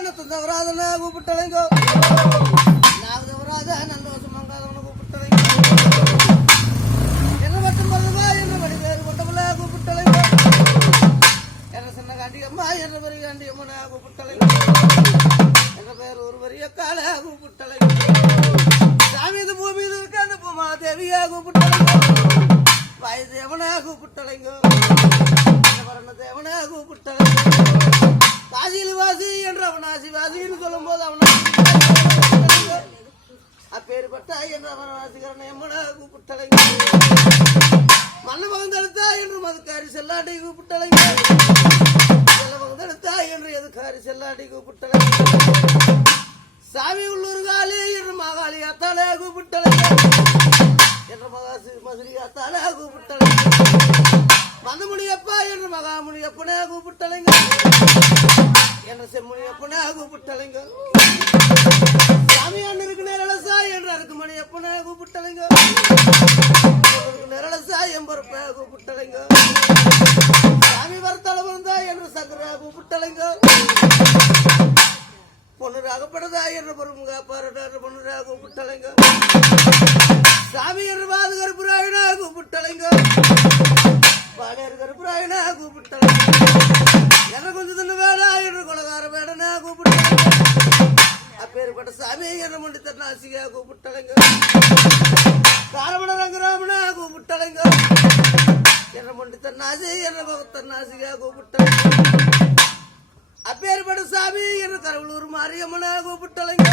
தவறாதன கூப்பிட்டலைங்க நான் தவறாத நல்ல சுமங்காதவனை கூப்பிட்டலைங்க என்ன மட்டும் பரவா என்ன வழி வேறு கொண்டவள கூப்பிட்டலைங்க என்ன சின்ன காண்டியம்மா என்ன பெரிய காண்டியம்மனை கூப்பிட்டலைங்க என்ற பேர் ஒரு பெரிய கால கூப்பிட்டலைங்க சாமி இது பூமி இது இருக்க அந்த பூமா தேவியா கூப்பிட்டலைங்க வாய் தேவனா கூப்பிட்டலைங்க தேவனா கூப்பிட்டலைங்க வாசியில் வாசி என்ற அவனாசி வாசின்னு சொல்லும் போது அவனா அப்பேற்பட்டா என்ற அவன் வாசிக்கிறன எம்மனா கூப்பிட்டலைங்க மண்ண மகந்தெடுத்தா என்று மதுக்காரி செல்லாட்டி கூப்பிட்டலைங்க செல்ல மகந்தெடுத்தா என்று எதுக்காரி செல்லாட்டி கூப்பிட்டலைங்க சாமி உள்ளூர் காலி என்று மகாளி அத்தாலே கூப்பிட்டலைங்க என்ற மகாசி மதுரி அத்தாலே கூப்பிட்டலைங்க மந்தமுனியப்பா என்று மகாமுனியப்பனே கூப்பிட்டலைங்க என்ற செம்முனியப்பனே கூப்பிட்டலைங்க சாமி அண்ணன் இருக்கு நேரலசா என்ற அருக்கு மணியப்பனே கூப்பிட்டலைங்க நேரலசா எம்பரப்ப கூப்பிட்டலைங்க சாமி வரத்தள வந்தா என்று சங்கர கூப்பிட்டலைங்க பொண்ணு ராகப்படுதா என்று பொறுமுக பாரட பொண்ணு ராக கூப்பிட்டலைங்க சாமி என்று பாதுகாப்பு புராயணா கூப்பிட்டலைங்க பாடியார் கருப்புராயனா கூப்பிட்டலைங்க என்ன கொஞ்சம் தின்னு வேடா என்று கொலகார வேடனா கூப்பிட்டலைங்க அப்பேற்பட்ட சாமி என்ன முண்டி தன்னாசிகா கூப்பிட்டலைங்க காரமண ரங்கராமனா கூப்பிட்டலைங்க என்ன முண்டி தன்னாசி என்ன பகத்தன்னாசிகா கூப்பிட்டலைங்க அப்பேற்பட்ட சாமி என்ன கரவலூர் மாரியம்மனா கூப்பிட்டலைங்க